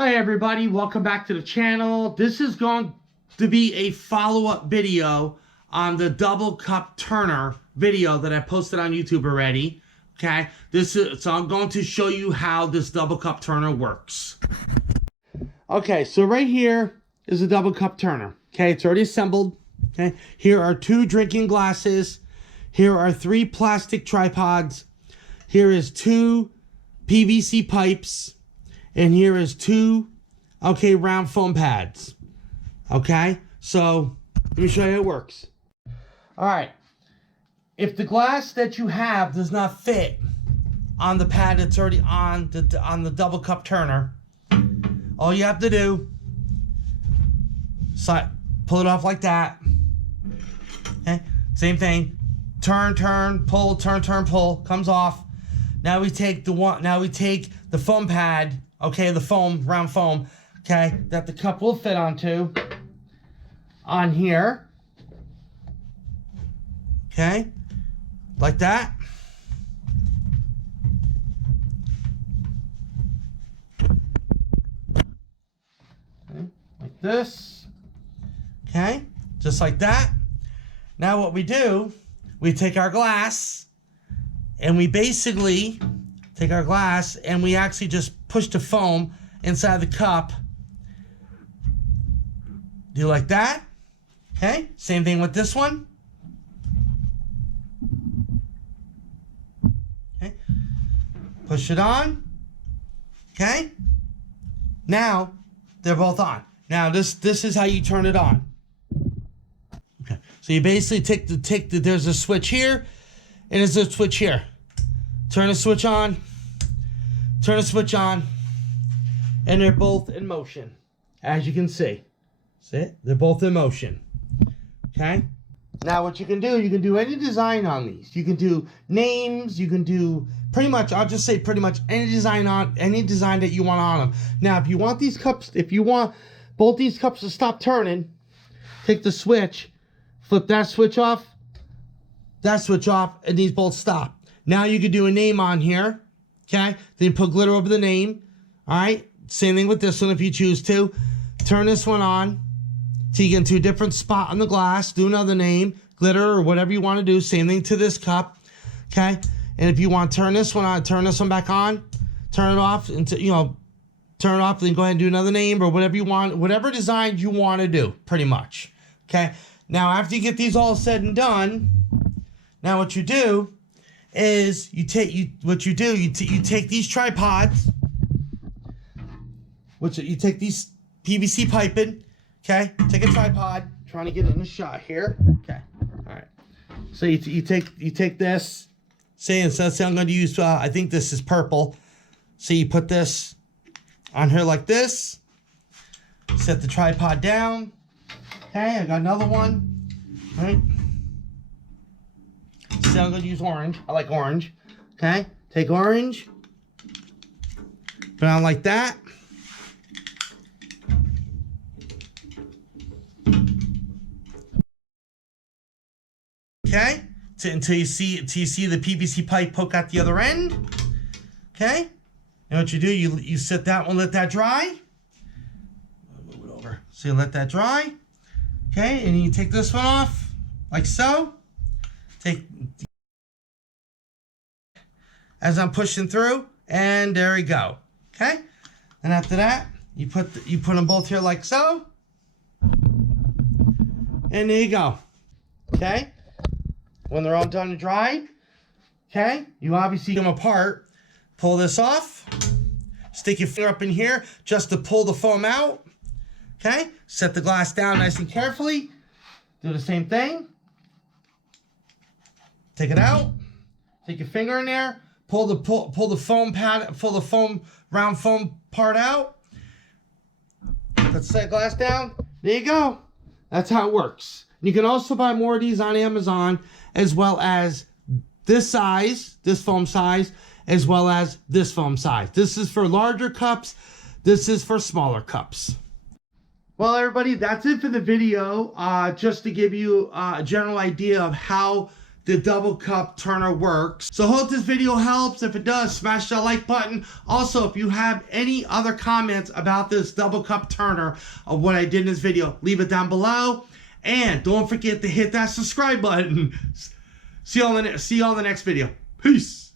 Hi everybody, welcome back to the channel. This is going to be a follow-up video on the double cup turner video that I posted on YouTube already. Okay, so I'm going to show you how this double cup turner works. Okay, so right here is a double cup turner. Okay, it's already assembled. Okay, here are 2 drinking glasses. Here are 3 plastic tripods. Here is 2 PVC pipes. And here is 2, round foam pads. Okay, so let me show you how it works. All right, if the glass that you have does not fit on the pad that's already on the double cup turner, all you have to do, pull it off like that. Okay, same thing. Turn, pull, turn, pull. Comes off. Now we take the foam pad. Okay, the foam, round foam, okay, that the cup will fit onto, on here, okay, like that. Okay, like this, okay, just like that. Now what we do, we take our glass, and we basically take our glass and we actually just push the foam inside the cup. Do like that. Okay, same thing with this one. Okay, push it on. Okay, now they're both on. Now this is how you turn it on. Okay, so you basically take the there's a switch here and there's a switch here. Turn the switch on. Turn the switch on, and they're both in motion, as you can see. See? They're both in motion. Okay? Now what you can do any design on these. You can do names, you can do pretty much, I'll just say pretty much any design that you want on them. Now, if you want both these cups to stop turning, take the switch, flip that switch off, and these both stop. Now you can do a name on here. Okay, then put glitter over the name. All right, same thing with this one if you choose to. Turn this one on so you get into a different spot on the glass. Do another name, glitter, or whatever you want to do. Same thing to this cup. Okay, and if you want to turn this one on, turn this one back on, turn it off, turn it off, then go ahead and do another name or whatever you want, whatever design you want to do, pretty much. Okay, now after you get these all said and done, now what you do is you take these tripods, you take these PVC piping, okay? Take a tripod, trying to get it in a shot here. Okay, all right. So you take this. Say I'm going to use. I think this is purple. So you put this on here like this. Set the tripod down. Okay, I got another one. All right. So I'm going to use orange. I like orange. Okay, take orange. Put it on like that. Okay, until you see the PVC pipe poke out the other end. Okay, and what you do, you set that one, let that dry. Move it over. So you let that dry. Okay, and you take this one off like so. As I'm pushing through, and there we go. Okay, and after that, you put them both here like so, and there you go. Okay, when they're all done and dried, okay, you obviously take them apart. Pull this off. Stick your finger up in here just to pull the foam out. Okay, set the glass down nice and carefully. Do the same thing. Take it out. Take your finger in there. Pull the foam pad. Pull the foam round foam part out. Let's set glass down. There you go. That's how it works. You can also buy more of these on Amazon, as well as this size, this foam size, as well as this foam size. This is for larger cups. This is for smaller cups. Well, everybody, that's it for the video. Just to give you a general idea of how the double cup turner works. So hope this video helps. If it does, smash that like button. Also, if you have any other comments about this double cup turner of what I did in this video, leave it down below. And don't forget to hit that subscribe button. See you all in the next video. Peace.